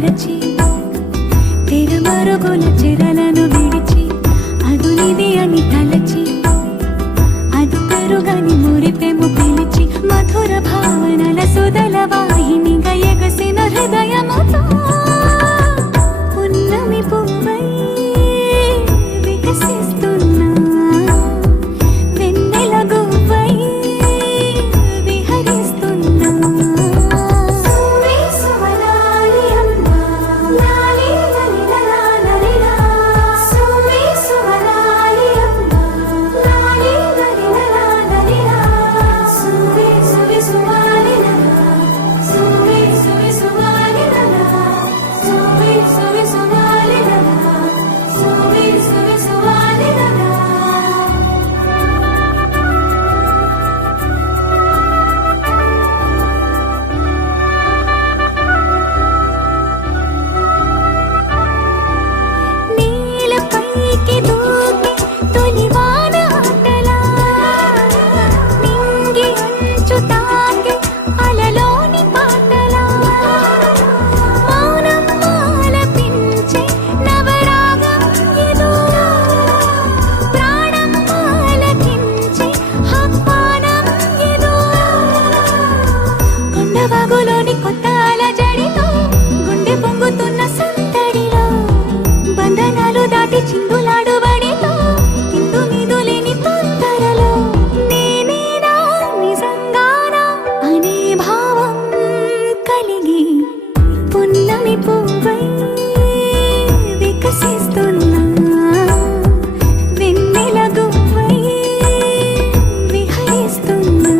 మరచి తెరమరుగుల చెరలను విడిచి అదునిది అని తలచి అదు పెరుగని మురిపెము పిలిచి మధుర భావనల సుదల వాహినిగా ఎగసిన హృదయముతో పున్నమి పువ్వై వికసిస్తున్నా వెన్నెల గువ్వై విహరిస్తున్నా వాగులోని కొత్త అలజడితో గుండె పొంగుతున్న సందడిలో బంధనాలు దాటి చిందులాడు బడితో ఇందు మీదు లేని తొందరలో నేనేనా నిజంగానా అనే భావం కలిగి పున్నమి పువ్వై వికసిస్తున్నా వెన్నెల గువ్వై విహరిస్తున్నా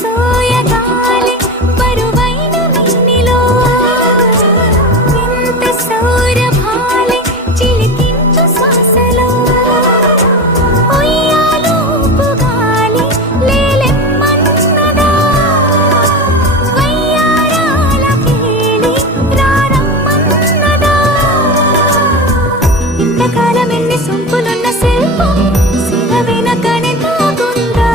సోయగాలి బరువైన వెన్నెలో ఇంత సౌరభాలి చిలికించు శ్వాసలో ఉయ్యాలూపుగాలి లేలెమ్మన్నదా వయ్యారాల కేళి రారమ్మన్నదా ఇంతకాలం ఎన్ని సొంపులున్న శిల్పం శిల వెనకనే దాగుందా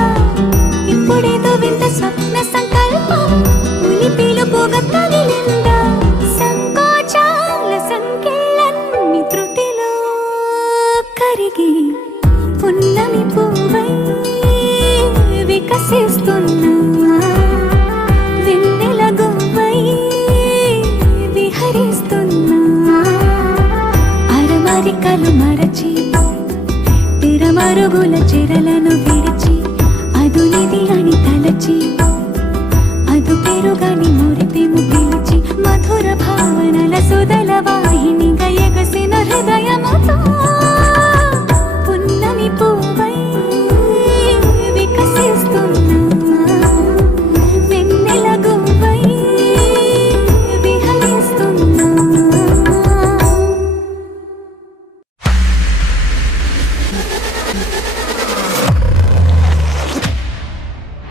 ఇప్పుడేదో వింత స్వప్న సంకల్పం ఉలి పిలుపుగా తగిలిందా సంకోచాల సంఖ్యలన్నీ త్రుటిలో కరిగి పున్నమి పువ్వై వికసిస్తున్నా వెన్నెల గువ్వై విహరిస్తున్నా అరమరికలు మరచి తెరమరుగుల చెరలను